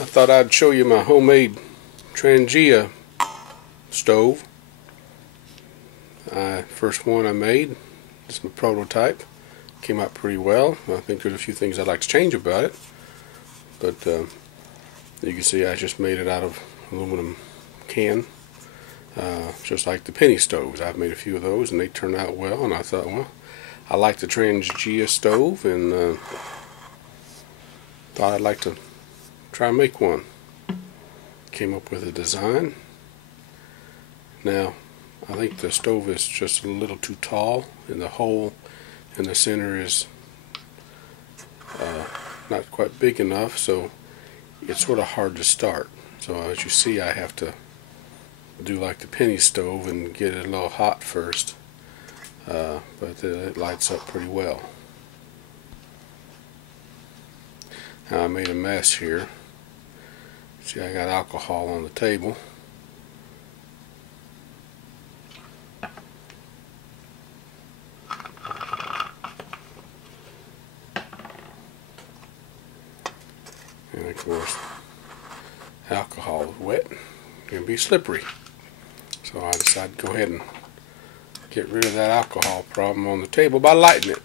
I thought I'd show you my homemade Trangia stove. First one I made. It's my prototype. Came out pretty well. I think there's a few things I'd like to change about it, but you can see I just made it out of aluminum can, just like the penny stoves. I've made a few of those and they turned out well, and I thought, well, I like the Trangia stove, and thought I'd like to try and make one. Came up with a design. Now, I think the stove is just a little too tall, and the hole in the center is not quite big enough, so it's sort of hard to start. So as you see, I have to do like the penny stove and get it a little hot first, but it lights up pretty well. Now I made a mess here. See, I got alcohol on the table. And of course, alcohol is wet, it can be slippery. So I decided to go ahead and get rid of that alcohol problem on the table by lighting it.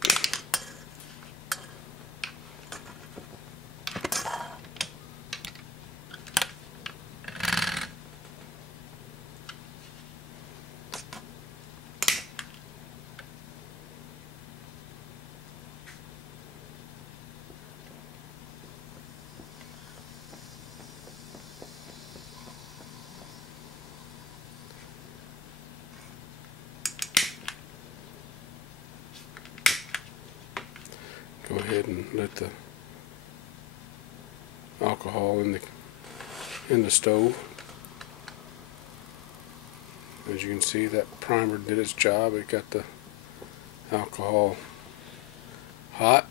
Go ahead and let the alcohol in the stove. As you can see, that primer did its job. It got the alcohol hot.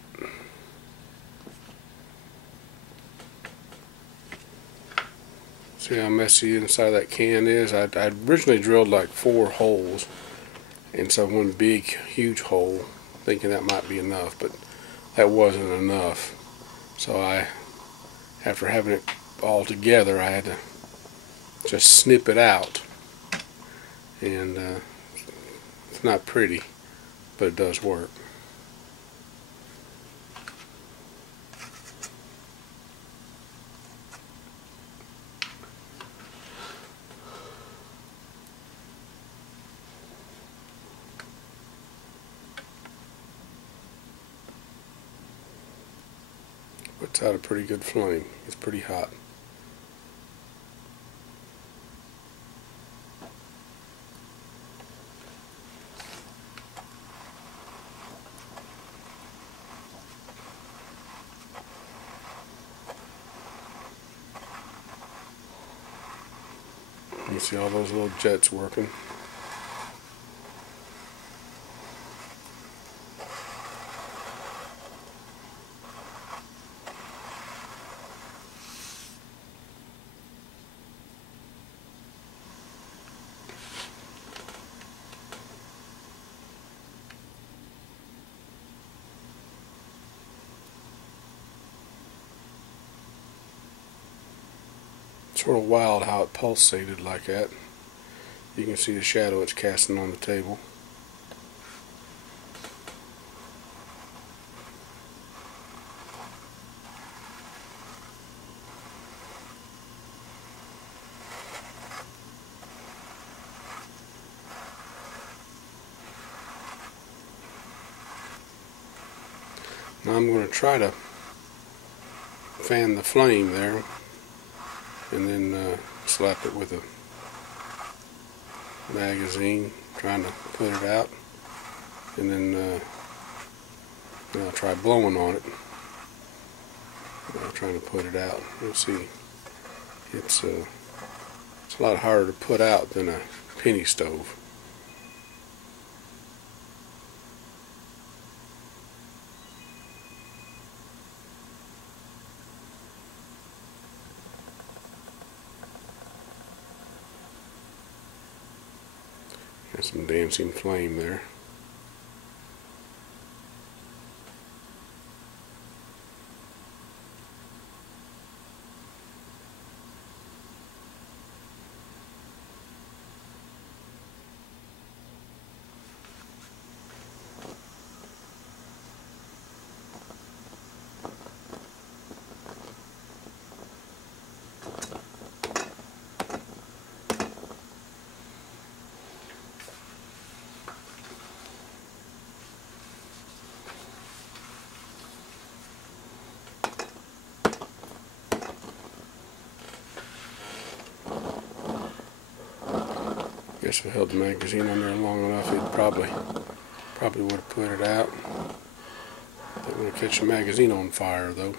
See how messy the inside of that can is? I originally drilled like 4 holes inside one big huge hole, thinking that might be enough, but that wasn't enough. So after having it all together, I had to just snip it out, and it's not pretty, but it does work. Puts out a pretty good flame. It's pretty hot. You see all those little jets working. Sort of wild how it pulsated like that. You can see the shadow it's casting on the table. Now I'm going to try to fan the flame there, and then slap it with a magazine, trying to put it out, and then I'll try blowing on it. Trying to put it out. You'll see, it's a lot harder to put out than a penny stove. Got some dancing flame there. Guess if I held the magazine on there long enough, it probably would have put it out. Don't want to catch the magazine on fire though.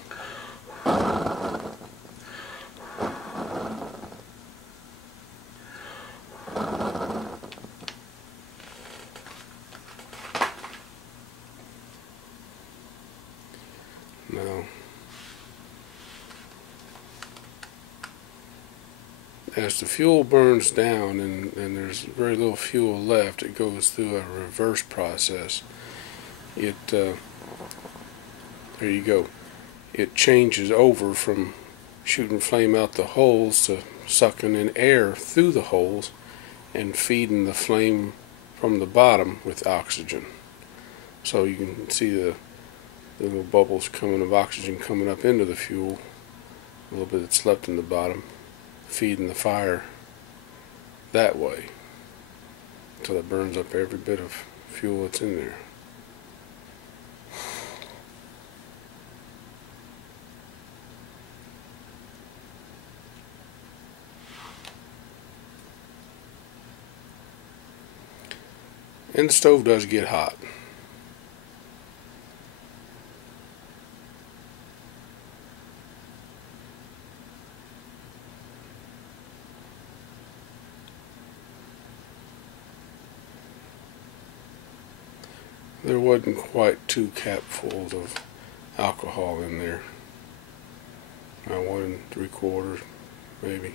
Now, as the fuel burns down and there's very little fuel left, it goes through a reverse process. There you go. It changes over from shooting flame out the holes to sucking in air through the holes and feeding the flame from the bottom with oxygen. So you can see the little bubbles coming of oxygen coming up into the fuel, a little bit that's left in the bottom, feeding the fire that way until it burns up every bit of fuel that's in there. And the stove does get hot. There wasn't quite 2 capfuls of alcohol in there. About 1 3/4, maybe.